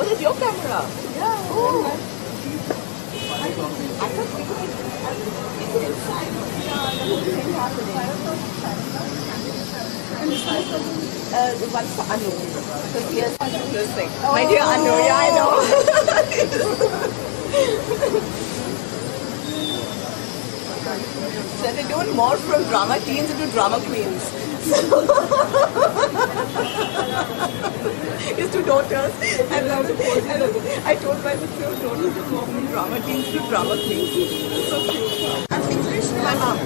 Oh, that's your camera? Yeah. Oh. I thought is it inside? Yeah, the whole thing happening. One for Anu. So here's this thing. Oh. My dear Anu, yeah, I know. So they're doing more from drama teens into drama queens. His two daughters. I told my two daughters to go from drama teens to drama queens. So cute. I'm English, my mom.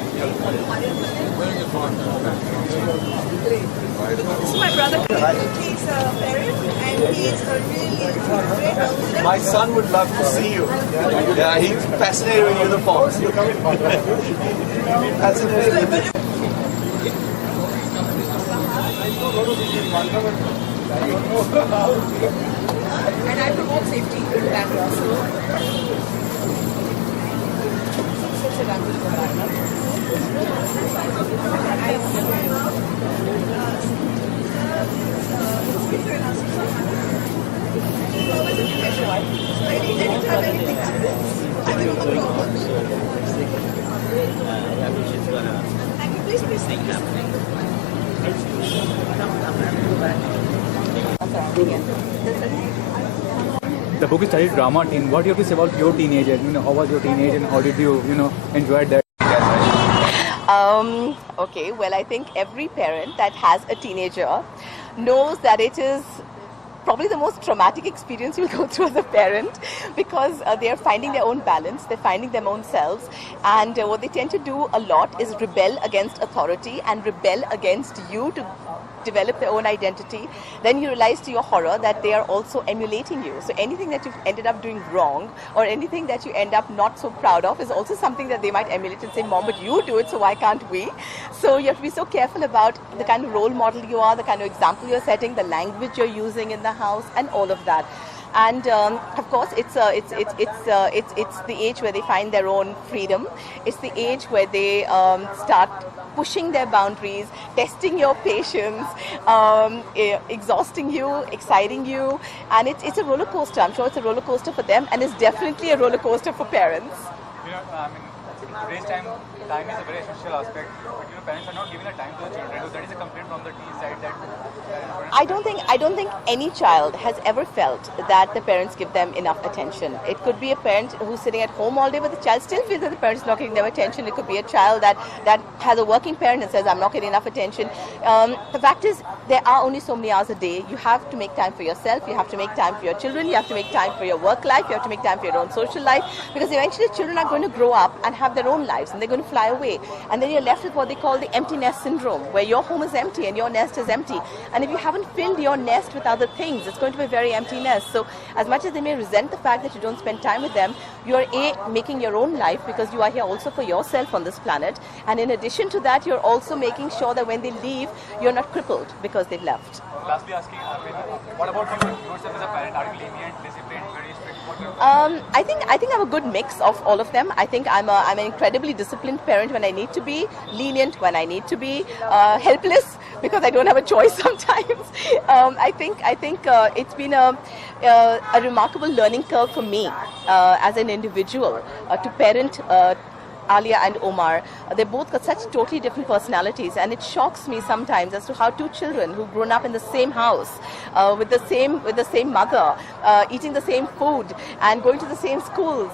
Great. This is my brother. He's a parent and he's a really great. My son would love to see you. Yeah, he's fascinated with uniforms. Fascinated. And I promote safety in Bangalore. So The book is titled Drama Teen. What do you have to say about your teenager? How was your teenage and how did you, enjoy that? Okay, well, I think every parent that has a teenager knows that it is probably the most traumatic experience you'll go through as a parent, because they're finding their own balance, they're finding their own selves, and what they tend to do a lot is rebel against authority and rebel against you to develop their own identity. Then you realize to your horror that they are also emulating you. So anything that you've ended up doing wrong or anything that you end up not so proud of is also something that they might emulate and say, Mom, but you do it, so why can't we? So you have to be so careful about the kind of role model you are, the kind of example you're setting, the language you're using in the house, and all of that. And of course, it's the age where they find their own freedom. It's the age where they start pushing their boundaries, testing your patience, exhausting you, exciting you, and it's a roller coaster. I'm sure it's a roller coaster for them, and it's definitely a roller coaster for parents. In today's time is a very essential aspect, but parents are not giving the time to the children. So that is a complaint from the teen side that. I don't think any child has ever felt that the parents give them enough attention. It could be a parent who's sitting at home all day, but the child still feels that the parents are not giving them attention. It could be a child that has a working parent and says, I'm not getting enough attention. The fact is, there are only so many hours a day. You have to make time for yourself. You have to make time for your children. You have to make time for your work life. You have to make time for your own social life, because eventually children are going to grow up and have their own lives, and they're going to fly away. And then you're left with what they call the empty nest syndrome, where your home is empty and your nest is empty. And if you haven't filled your nest with other things, it's going to be a very empty nest. So as much as they may resent the fact that you don't spend time with them, you're making your own life, because you are here also for yourself on this planet. And in addition to that, you're also making sure that when they leave, you're not crippled because they've left. Lastly, asking, what about yourself as a parent? Are you lenient, disciplined, very strict? I think I'm a good mix of all of them. I think I'm an incredibly disciplined parent when I need to be, lenient when I need to be, helpless because I don't have a choice sometimes. I think it's been a remarkable learning curve for me as an individual to parent Alia and Omar. They both got such totally different personalities, and it shocks me sometimes as to how two children who've grown up in the same house with the same mother, eating the same food and going to the same schools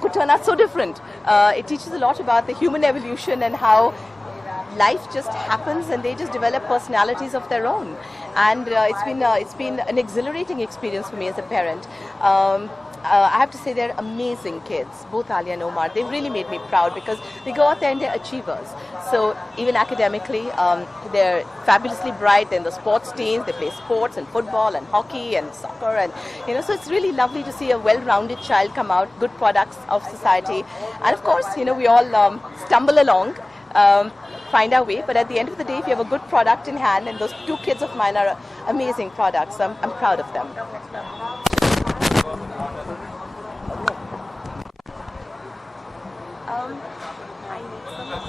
could turn out so different. It teaches a lot about the human evolution and how life just happens, and they just develop personalities of their own. And it's been an exhilarating experience for me as a parent. I have to say they're amazing kids, both Alia and Omar. They really made me proud because they go out there and they're achievers. So even academically, they're fabulously bright. They're in the sports teams. They play sports and football and hockey and soccer, and so it's really lovely to see a well-rounded child come out, good products of society. And of course, we all stumble along, find our way. But at the end of the day, if you have a good product in hand, and those two kids of mine are amazing products, I'm proud of them. I need some.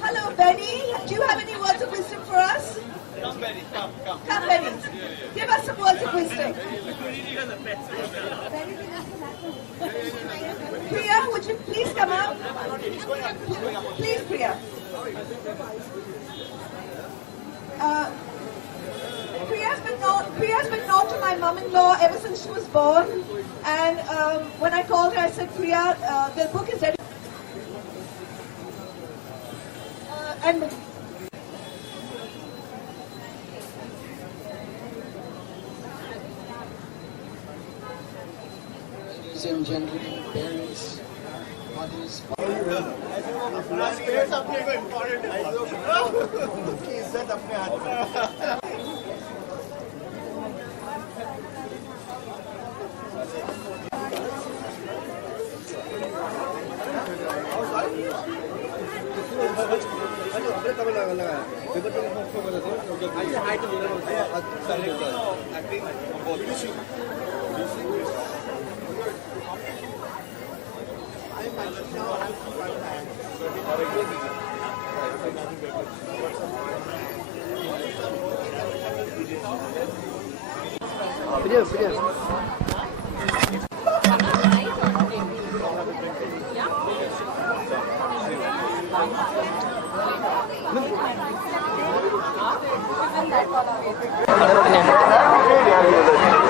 Hello, Benny. Do you have any words of wisdom for us? Come, Benny, come. Come, Benny. Give us some words of wisdom. Priya, would you please come up? Please, Priya. Priya's been known to my mum-in-law ever since she was born. And when I called her, I said, Priya, the book is ready. And ladies and gentlemen, parents, mothers,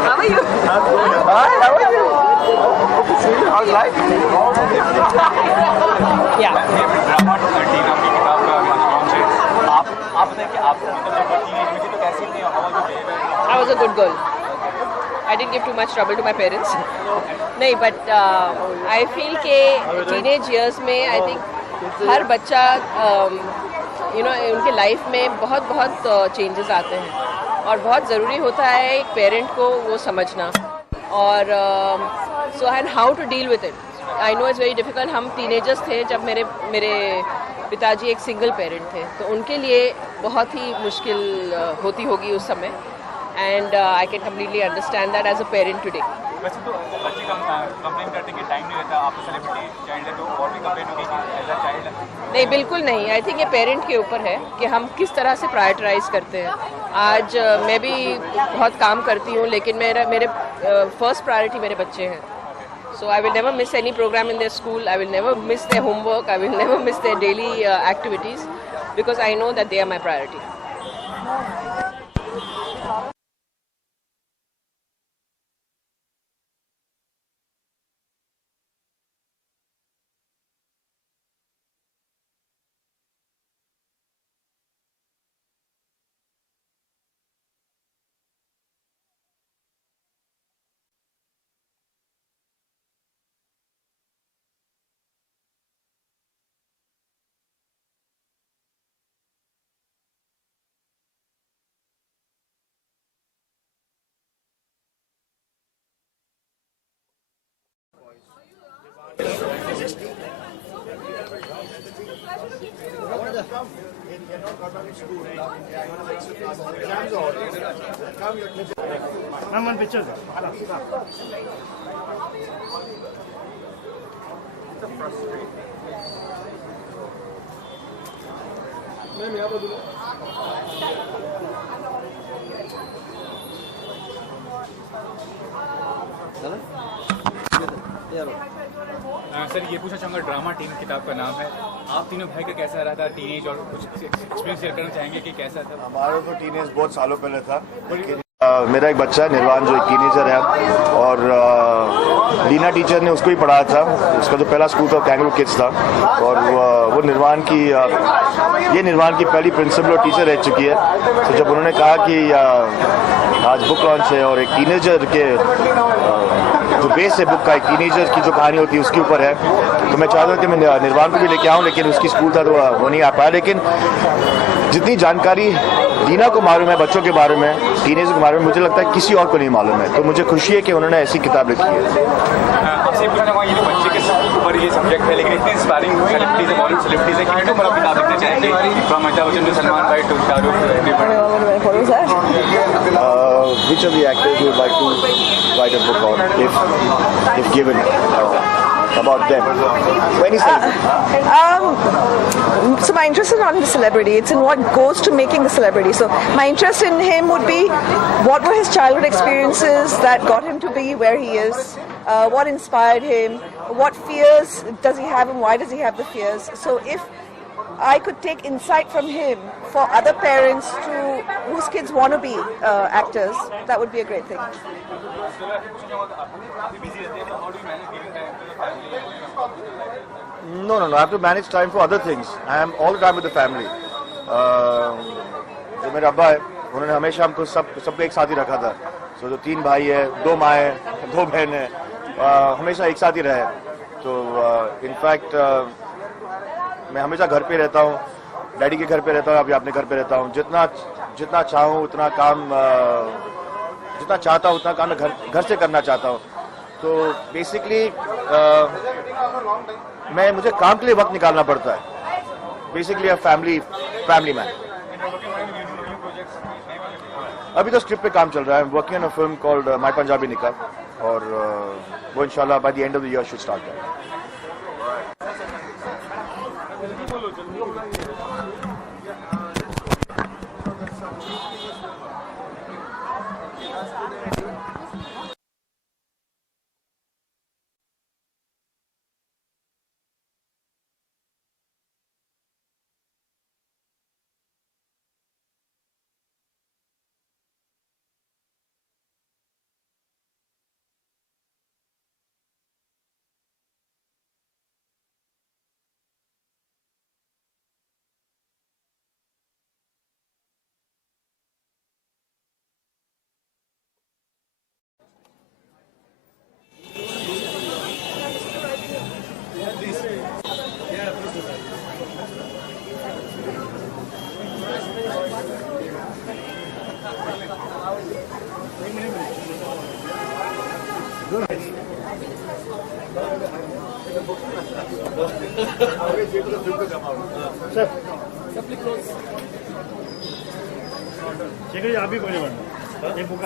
How are you? Hi, how are you? See you. How's life? Yeah. Drama 13 आपकी किताब का launch है। आप बताएं कि आप मतलब जब टीनेज में थी तो कैसी थी, how was your behaviour? I was a good girl. I didn't give too much trouble to my parents. नहीं, but I feel कि teenage years में I think हर बच्चा उनके लाइफ में बहुत चेंजेस आते हैं और बहुत ज़रूरी होता है एक पेरेंट को वो समझना और so and how to deal with it. I know it's very difficult. हम टीनेजर्स थे जब मेरे पिताजी एक सिंगल पेरेंट थे, तो उनके लिए बहुत ही मुश्किल होती होगी उस समय, and I can completely understand that as a parent today. वैसे तो बच्चे कंप्लेन करते हैं कि टाइम नहीं रहता, आप तो सेलिब्रिटी चाइल्ड है तो और भी कंप्लेन होगी कि एज अ चाइल्ड। नहीं, बिल्कुल नहीं। आई थिंक ये पेरेंट के ऊपर है कि हम किस तरह से प्रायोरिटाइज करते हैं। आज मैं भी बहुत काम करती हूँ, लेकिन मेरे फर्स्ट प्रायोरिटी मेरे बच्चे हैं। So I will never miss any program in their school. I will never miss their homework. I will never miss their daily activities because I know that they are my priority. Sir ये पूछना चाहूँगा, drama team किताब का नाम है, आप तीनों भाई का कैसा रहा था टीनेज और कुछ एक्सपीरियंस शेयर करना चाहेंगे कि कैसा था? हमारा तो टीनेज बहुत सालों पहले था, लेकिन मेरा एक बच्चा है निर्वाण जो एक टीनेजर है, और लीना टीचर ने उसको ही पढ़ाया था। उसका जो पहला स्कूल था कैंगरू किड्स था, और वो निर्वाण की ये निर्वाण की पहली प्रिंसिपल और टीचर रह चुकी है। तो जब उन्होंने कहा कि आज बुक लॉन्च है और एक टीनेजर के जो बेस है बुक का, एक टीनेजर की जो कहानी होती है उसके ऊपर है, तो मैं चाहता हूँ कि मैं निर्वाण को भी लेके आऊँ, लेकिन उसकी स्कूल था तो वो नहीं आ पाया। लेकिन जितनी जानकारी लीना को मालूम है बच्चों के बारे में, टीनेजर के बारे में, मुझे लगता है किसी और को नहीं मालूम है। तो मुझे खुशी है कि उन्होंने ऐसी किताब लिखी है। आपसे पूछना चाहूँगा, ये जो बच्चे के ऊपर ये सब्जेक्ट है, लेकिन इतनी इंस्पायरिंग सेलिब्रिटीज है, बॉलीवुड सेलिब्रिटीज है, कि मतलब किताब लिखना चाहेंगे फ्रॉम अमिताभ बच्चन टू सलमान भाई to Shahrukh? Which of the actors you would like to write a book on, if given, about them? Any So my interest is not in the celebrity, it's in what goes to making the celebrity. So my interest in him would be what were his childhood experiences that got him to be where he is, what inspired him, what fears does he have and why does he have the fears. So if I could take insight from him for other parents whose kids want to be actors, that would be a great thing. No, I have to manage time for other things. I am all the time with the family. जो मेरे अब्बा है, उन्होंने हमेशा हमको सबको एक साथ ही रखा था। जो 3 भाई है, 2 माँ है, 2 बहन है, हमेशा एक साथ ही रहे। तो इनफैक्ट मैं हमेशा घर पे रहता हूँ, डैडी के घर पे रहता हूँ, अभी अपने घर पे रहता हूँ। जितना चाहूँ उतना काम, जितना चाहता हूँ उतना काम मैं घर से करना चाहता हूँ। तो बेसिकली मुझे काम के लिए वक्त निकालना पड़ता है। Basically family man. अभी तो स्क्रिप्ट पे काम चल रहा है। Working on a film called my Punjabi Nikah, और वो इंशाल्लाह by the end of the year should start. Shekhar ji आप भी पहले बढ़ना एक book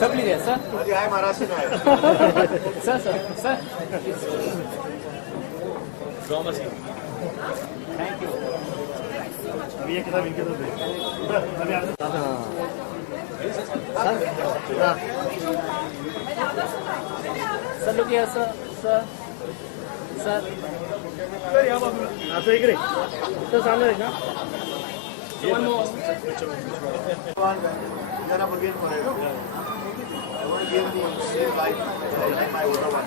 sir please sir Maharashtra में आए sir sir sir thank you अभी ये किताब इनके तरफ दे अभी आप sir look here sir sir sir आप तो एक रही तो सामने देखना Then I'm again forever. I want to give the same life like my older one.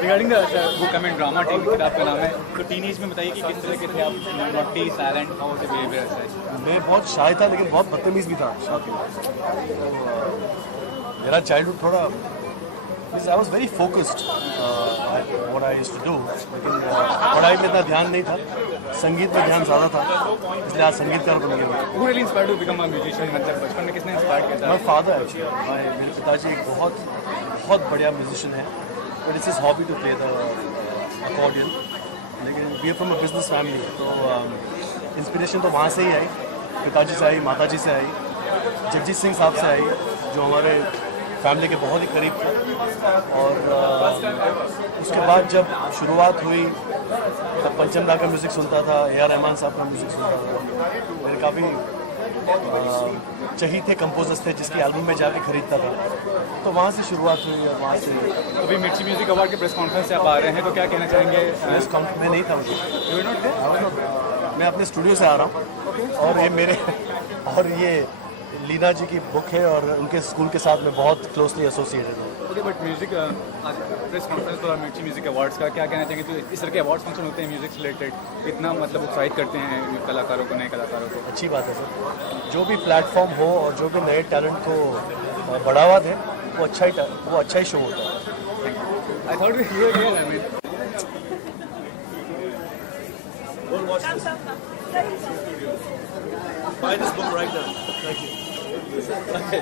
Regarding the book comment drama team किताब का नाम है, तो टीनेज में बताइए कि किस तरह के थे आप, naughty silent, how was the behaviour as मैं बहुत शाय था लेकिन बहुत बदतमीज भी था मेरा चाइल्डहुड थोड़ा I was very focused what I used to do लेकिन पढ़ाई में इतना ध्यान नहीं था संगीत में ध्यान ज़्यादा था इसलिए आज संगीतकार बन गया who really inspired to become a musician, मतलब बचपन में किसने इंस्पायर किया था? माय फादर एक्चुअली मेरे पिताजी एक बहुत बढ़िया म्यूजिशियन है but it's his hobby to play the accordion लेकिन we are from a business family तो इंस्पिरेशन तो वहाँ से ही आई, पिताजी से आई, माताजी से आई, जगजीत सिंह साहब से आई जो हमारे फैमिली के बहुत ही करीब थे और उसके बाद जब शुरुआत हुई तब पंचम दा का म्यूज़िक सुनता था, A.R. रहमान साहब का म्यूज़िक सुनता था, मेरे काफ़ी चहीते कंपोजर्स थे जिसकी एल्बम में जाके खरीदता था तो वहाँ से शुरुआत हुई और वहाँ से अभी मिर्ची म्यूजिक अवार्ड के प्रेस कॉन्फ्रेंस से आप आ रहे हैं तो क्या कहना चाहेंगे? प्रेस कॉन्फ्रेंस में नहीं था मुझे, मैं अपने स्टूडियो से आ रहा हूँ और ये मेरे और ये लीना जी की बुक है और उनके स्कूल के साथ मैं बहुत क्लोजली एसोसिएटेड हूँ। ओके, बट म्यूजिक आज प्रेस कॉन्फ्रेंस पर मिर्ची म्यूजिक अवार्ड्स का क्या कहना चाहिए? तो इस तरह के अवार्ड्स फंक्शन होते हैं म्यूजिक से रिलेटेड, इतना मतलब उत्साहित करते हैं कलाकारों को, नए कलाकारों को। अच्छी बात है सर, जो भी प्लेटफॉर्म हो और जो भी नए टैलेंट को बढ़ावा दे वो अच्छा ही शो होता है। I thought we were here, I mean Buy this book right now. Thank you. Okay.